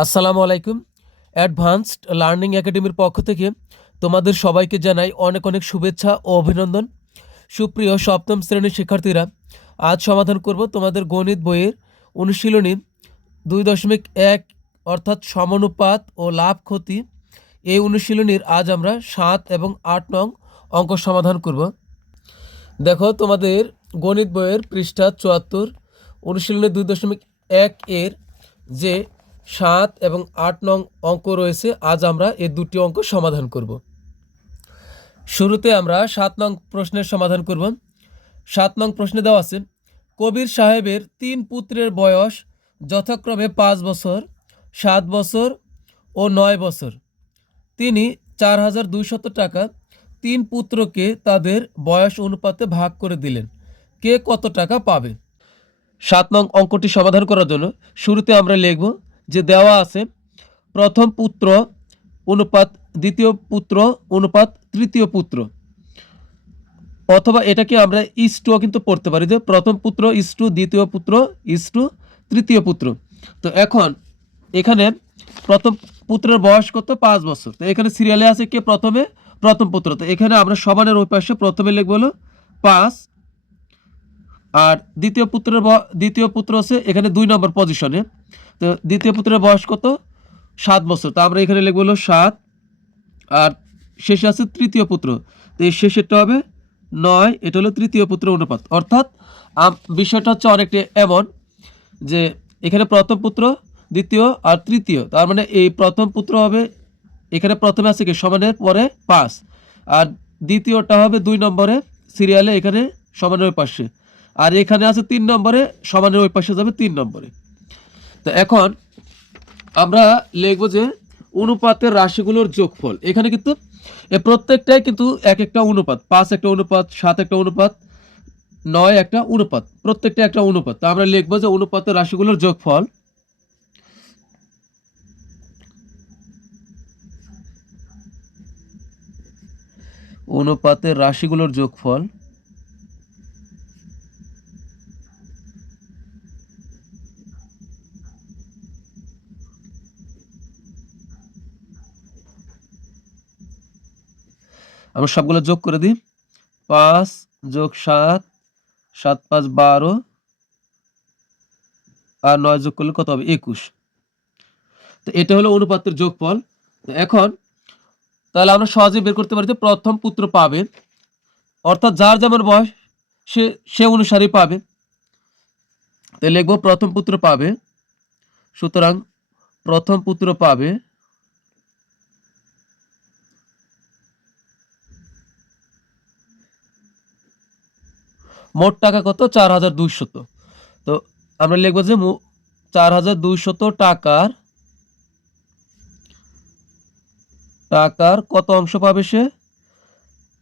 আসসালামু আলাইকুম। Advanced learning একাডেমির পক্ষ থেকে তোমাদের সবাইকে জানাই অনেক অনেক শুভেচ্ছা ও অভিনন্দন। সুপ্রিয় সপ্তম শ্রেণীর শিক্ষার্থীরা, আজ সমাধান করব তোমাদের গণিত বইয়ের অনুশীলনী 2.1 অর্থাৎ সমানুপাত ও লাভ ক্ষতি। এই অনুশীলনীর আজ আমরা 7 এবং 8 নং অঙ্ক সমাধান করব। দেখো, তোমাদের গণিত বইয়ের পৃষ্ঠা 74 অনুশীলনী 2.1 এর যে 7 এবং 8 নং অঙ্ক রয়েছে, আজ আমরা এই দুটি অঙ্ক সমাধান করব। শুরুতে আমরা 7 নং প্রশ্নের সমাধান করব। 7 নং প্রশ্নে দেওয়া আছে, কবির সাহেবের 3 পুত্রের বয়স যথাক্রমে 5 বছর, 7 বছর ও 9 বছর। তিনি 4200 টাকা 3 পুত্রকে তাদের বয়স অনুপাতে ভাগ করে দিলেন। কে কত টাকা পাবে? 7 নং অঙ্কটি সমাধান করার জন্য শুরুতে আমরা লিখব যে দেওয়া আছে প্রথম পুত্র অনুপাত দ্বিতীয় পুত্র অনুপাত তৃতীয় পুত্র, অথবা এটাকে আমরা ইস্টুও কিন্তু পড়তে পারি, যে প্রথম পুত্র ইস্টু দ্বিতীয় পুত্র ইস্টু তৃতীয় পুত্র। তো এখন এখানে প্রথম পুত্রের বয়স কত? 5 বছর। তো এখানে সিরিয়ালে আছে কে প্রথমে? প্রথম পুত্র। তো এখানে আমরা সমানের ওই পাশে প্রথমে লিখব হলো 5, আর দ্বিতীয় পুত্র আছে এখানে 2 নম্বর পজিশনে। তো দ্বিতীয় পুত্রের বয়স কত? 7 বছর। তো আমরা এখানে লিখব হলো 7, আর শেষে আছে তৃতীয় পুত্র। তো এই শেষেরটা হবে 9। এটা হলো তৃতীয় পুত্র অনুপাত। অর্থাৎ বিষয়টা হচ্ছে অনেকটা এমন যে এখানে প্রথম পুত্র, দ্বিতীয় আর তৃতীয়, তার মানে এই প্রথম পুত্র হবে এখানে প্রথমে আছে কি সমানের পরে 5, আর দ্বিতীয়টা হবে 2 নম্বরে সিরিয়ালে এখানে সমানের ওই পাশে, আর এখানে আছে 3 নম্বরে সমানের ওই পাশে যাবে 3 নম্বরে। তো এখন আমরা লিখব যে অনুপাতের রাশিগুলোর যোগফল। এখানে কিন্তু প্রত্যেকটাই কিন্তু এক একটা অনুপাত, 5 একটা অনুপাত, 7 একটা অনুপাত, 9 একটা অনুপাত, প্রত্যেকটা একটা অনুপাত। তো আমরা লিখব যে অনুপাতের রাশিগুলোর যোগফল অনুপাতের রাশিগুলোর যোগফল আমরা সবগুলো যোগ করে দিই। 5 যোগ 7, 7 5 12, আর 9 যোগ করলে কত হবে? 21। তো এটা হলো অনুপাতের যোগফল। তো এখন তাহলে আমরা সহজেই বের করতে পারি যে প্রথম পুত্র পাবে, অর্থাৎ যার যেমন বয়স সে অনুসারে পাবে। তো লিখবো প্রথম পুত্র পাবে, সুতরাং প্রথম পুত্র পাবে মোট টাকা কত? 4200। তো আমরা লিখবো যে 4200 টাকার কত অংশ পাবে সে?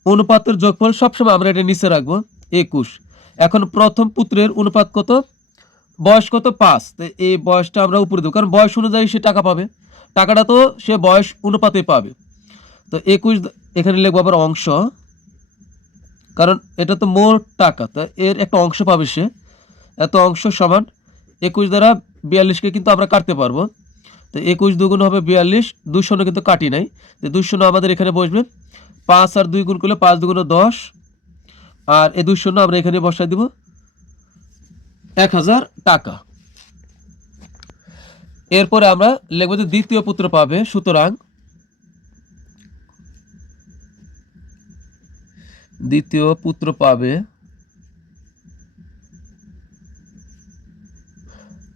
অনুপাতের যোগফল সবসময় আমরা এটা নিচে রাখবো 21। এখন প্রথম পুত্রের অনুপাত কত? বয়স কত? 5। তো এই বয়সটা আমরা উপরে দেবো, কারণ বয়স অনুযায়ী সে টাকা পাবে, টাকাটা তো সে বয়স অনুপাতে পাবে। তো 21 এখানে লিখবো আবার অংশ, কারণ এটা তো মোট টাকা, তো এর একটা অংশ পাবে সে। এত অংশ সমান 21 দ্বারা 42কে কিন্তু আমরা কাটতে পারবো। তো 21 দুগুণ হবে 42, 2 শূন্য কিন্তু কাটি নাই, তো 2 শূন্য আমাদের এখানে বসবে। 5 আর 2 গুণ করলে 5 দুগুণ 10, আর এই 2 শূন্য আমরা এখানে বসাই দিব 1000 টাকা। এরপরে আমরা লিখবো যে দ্বিতীয় পুত্র পাবে, সুতরাং দ্বিতীয় পুত্র পাবে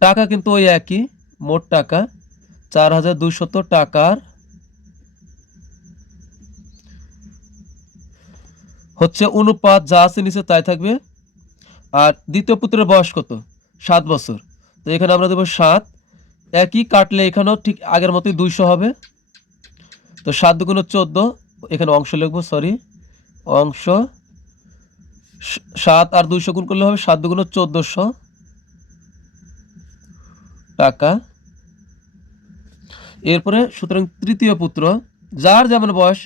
টাকা কিন্তু ওই একই, মোট টাকা 4200 টাকার হচ্ছে অনুপাত যা আছে নিচে তাই থাকবে। আর দ্বিতীয় পুত্রের বয়স কত? 7 বছর। তো এখানে আমরা দেবো 7, একই কাটলে এখানেও ঠিক আগের মতোই 200 হবে। তো 7 দুগুণ 14, এখানে অংশ লিখবো, সরি অংশ। 7 আর 200 গুণ করলে হবে 7 দুগুণ 1400 টাকা। এরপরে সুতরাং তৃতীয় পুত্র, যার যেমন বয়স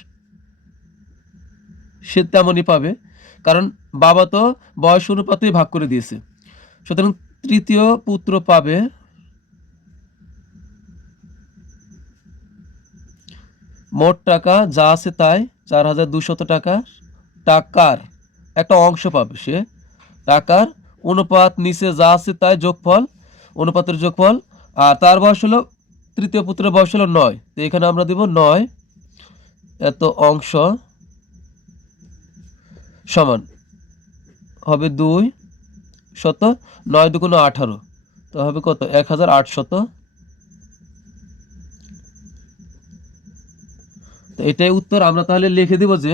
সে তেমনই পাবে, কারণ বাবা তো বয়স অনুপাতেই ভাগ করে দিয়েছে। সুতরাং তৃতীয় পুত্র পাবে মোট টাকা যা আছে তাই 4200 টাকা, টাকার একটা অংশ পাবে সে, টাকার অনুপাত নিচে যা আছে তাই যোগফল, অনুপাতের যোগফল। আর তার বয়স হলো, তৃতীয় পুত্রের বয়স হলো 9, তো এখানে আমরা দেব 9 এত অংশ সমান হবে 2 শত 9 দুগুণ 18, তো হবে কত 1800। তো এটাই উত্তর। আমরা তাহলে লিখে দিব যে,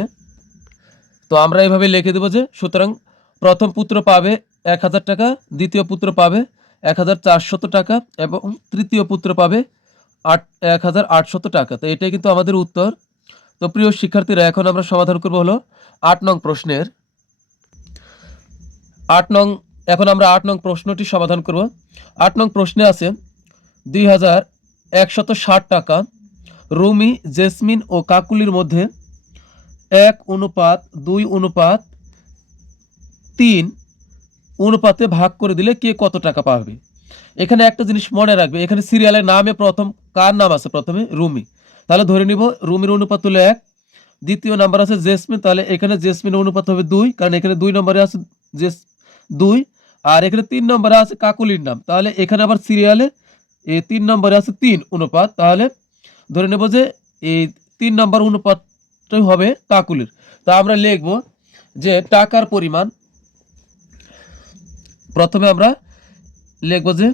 তো আমরা এইভাবে লিখে দেব যে, সুতরাং প্রথম পুত্র পাবে 1000 টাকা, দ্বিতীয় পুত্র পাবে 1400 টাকা এবং তৃতীয় পুত্র পাবে 1800 টাকা। তো এটাই কিন্তু আমাদের উত্তর। তো প্রিয় শিক্ষার্থীরা, এখন আমরা সমাধান করব হলো 8 নং প্রশ্নের 8 নং। এখন আমরা 8 নং প্রশ্নটি সমাধান করব। 8 নং প্রশ্নে আছে 2160 টাকা রুমি, জেসমিন ও কাকুলির মধ্যে 1:2:3 অনুপাতে ভাগ করে দিলে কে কত টাকা পাবে। এখানে একটা জিনিস মনে রাখবে, এখানে সিরিয়ালের নামে প্রথম কার নাম আছে, প্রথমে রুমি, তাহলে ধরে নিব রুমির অনুপাত হলো 1। দ্বিতীয় নাম্বার আছে জেসমিন, তাহলে এখানে জেসমিনের অনুপাত হবে 2, কারণ এখানে 2 নম্বরে আছে 2। আর এখানে 3 নম্বরে আছে কাকুলির নাম, তাহলে এখানে আবার সিরিয়ালে এই 3 নম্বরে আছে 3 অনুপাত, তাহলে ধরে নেব যে এই 3 নম্বর অনুপাতটাই হবে কাকুলির। তা আমরা লিখব যে টাকার পরিমাণ, প্রথমে আমরা লিখব যে,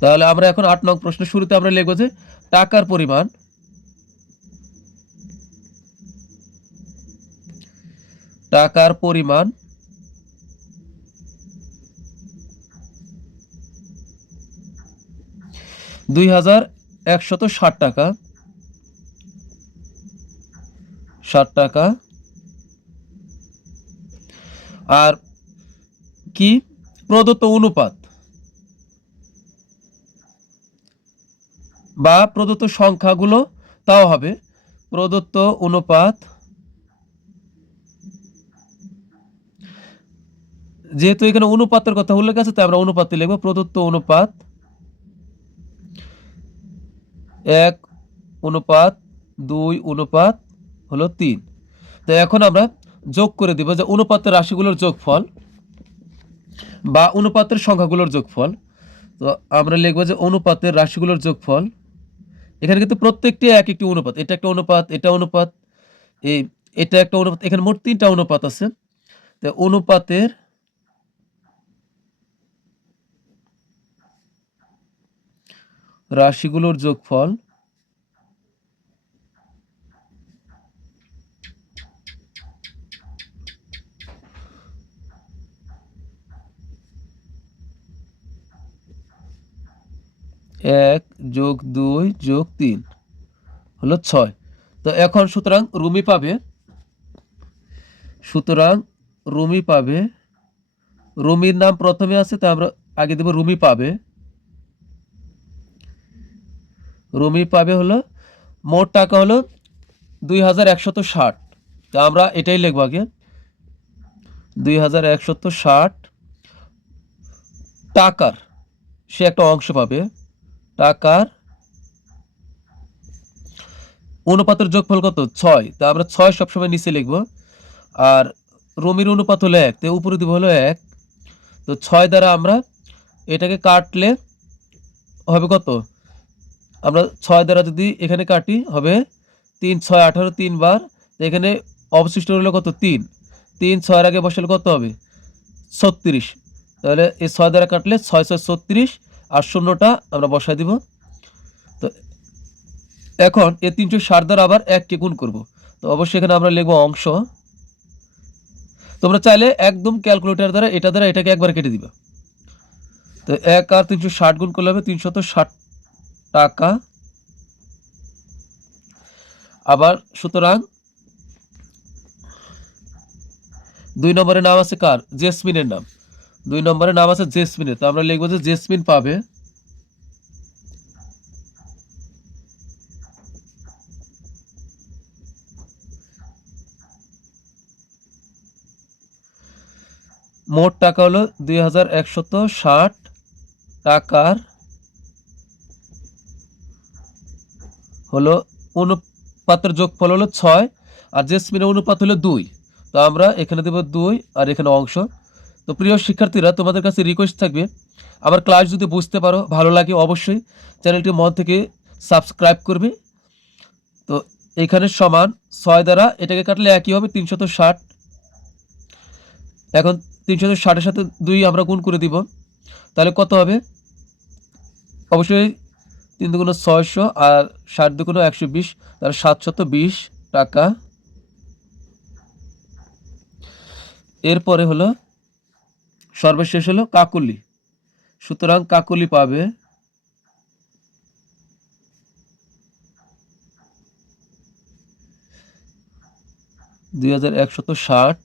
তাহলে আমরা এখন 8 নং প্রশ্নের শুরুতে আমরা লিখব যে টাকার পরিমাণ, টাকার পরিমাণ 2160 টাকা, 60 টাকা। আর কি প্রদত্ত অনুপাত বা প্রদত্ত সংখ্যাগুলো তাও হবে প্রদত্ত অনুপাত, যেহেতু এখানে অনুপাতের কথা উল্লেখ আছে তাই আমরা অনুপাতে লিখব প্রদত্ত অনুপাত 1:2:3 তো এখন আমরা যোগ করে দিব যে অনুপাতের রাশিগুলোর যোগফল বা অনুপাতের সংখ্যাগুলোর যোগফল। তো আমরা লিখব যে অনুপাতের রাশিগুলোর যোগফল, এখানে কিন্তু প্রত্যেকটি এক একটি অনুপাত, এটা একটা অনুপাত, এটা অনুপাত, এটা একটা অনুপাত, এখানে মোট 3টা অনুপাত আছে। তো অনুপাতের রাশিগুলোর যোগফল এক যোগ 2 যোগ 3 হলো 6। তো এখন সুতরাং রুমি পাবে, রুমির নাম প্রথমে আছে তাই আমরা আগে দেব রুমি পাবে হলো, মোট টাকা হলো 2160। তা আমরা এটাই লিখব আগে 2160 টাকার, সে একটা অংশ পাবে, টাকার অনুপাতের যোগফল কত 6, তা আমরা 6 সবসময় নিচে লিখব। আর রুমির অনুপাত হলো 1, তো উপরে দিব হলো 1। তো 6 দ্বারা আমরা এটাকে কাটলে হবে কত, আমরা 6 দ্বারা যদি এখানে কাটি হবে 3 6 18, 3 বার, তো এখানে অবশিষ্ট রইল কত 3, 3 6 এর আগে বসালে কত হবে 36, তাহলে এই 6 দ্বারা কাটলে 6 6 36 আর শূন্যটা আমরা বসাই দিব। তো এখন এই 360 দ্বারা আবার 1 কে গুণ করব, তো অবশ্যই এখানে আমরা লিখব অংশ। তোমরা চাইলে একদম ক্যালকুলেটর দ্বারা এটাকে একবার কেটে দিবা। তো 1 আর 360 গুণ করলে হবে 360 টাকা। আবার সুতরাং 2 নম্বরের নাম আছে কার, জেসমিনের নাম, 2 নম্বরের নাম আছে জেসমিনের, তো আমরা লিখব যে জেসমিন পাবে মোট টাকা হলো 2160 টাকার হলো অনুপাতের যোগফল হলো 6, আর জেসমিনের অনুপাত হলো 2। তো আমরা এখানে দেব 2 আর এখানে অংশ। তো প্রিয় শিক্ষার্থীরা, তোমাদের কাছে রিকোয়েস্ট থাকবে, আমার ক্লাস যদি বুঝতে পারো, ভালো লাগে, অবশ্যই চ্যানেলটি মন থেকে সাবস্ক্রাইব করবে। তো এখানে সমান 6 দ্বারা এটাকে কাটলে একই হবে 360। এখন 360-এর সাথে 2 আমরা গুণ করে দিব, তাহলে কত হবে? অবশ্যই 3 দুগুণ 600 আর 60 দুগুণ 120, তাহলে 720 টাকা। এরপরে হলো সর্বশেষ হলো কাকলি। সুতরাং কাকলি পাবে 2160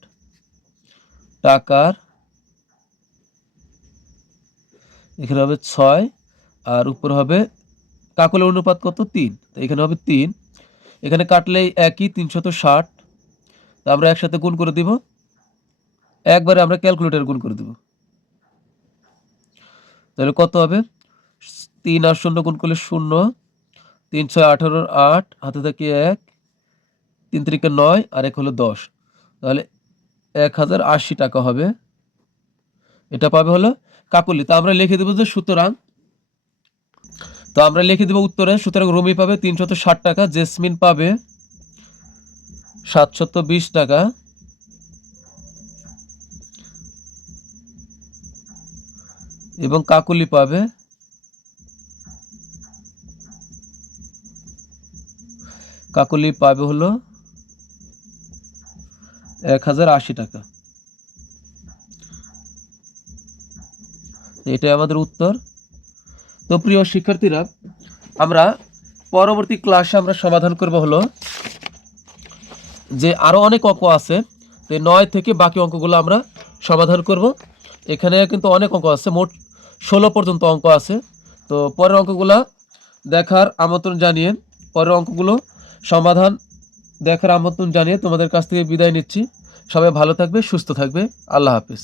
টাকার, এখানে হবে 6 আর উপর হবে কাকলের অনুপাত কত? 3। তো এখানে হবে 3, এখানে কাটলেই একই 360। তো আমরা একসাথে গুণ করে দিব, একবারে আমরা ক্যালকুলেটর গুণ করে দেব। তাহলে কত হবে? 3 আর 0 গুণ করলে 0, 3 6 18, 8 হাতে থাকে 1, 3 3 9 আর 1 হলো 10, তাহলে 1080 টাকা হবে। এটা পাবে হলো কাকলি। তো আমরা লিখে দেবো যে সুতরাং, তো আমরা লিখে দেবো উত্তরে, সুতরাং রুমি পাবে 360 টাকা, জেসমিন পাবে 720 টাকা, এবং কাকলি পাবে হলো 1080 টাকা। এটাই আমাদের উত্তর। তো প্রিয় শিক্ষার্থীরা, আমরা পরবর্তী ক্লাসে আমরা সমাধান করব হলো যে আরও অনেক অঙ্ক আছে, তো 9 থেকে বাকি অঙ্কগুলো আমরা সমাধান করব। এখানে কিন্তু অনেক অঙ্ক আছে, মোট 16 পর্যন্ত অঙ্ক আছে। তো পরের অঙ্কগুলো দেখার আমন্ত্রণ জানিয়ে, পরের অঙ্কগুলো সমাধান দেখার আমন্ত্রণ জানিয়ে তোমাদের কাছ থেকে বিদায় নিচ্ছি। সবাই ভালো থাকবে, সুস্থ থাকবে। আল্লাহ হাফেজ।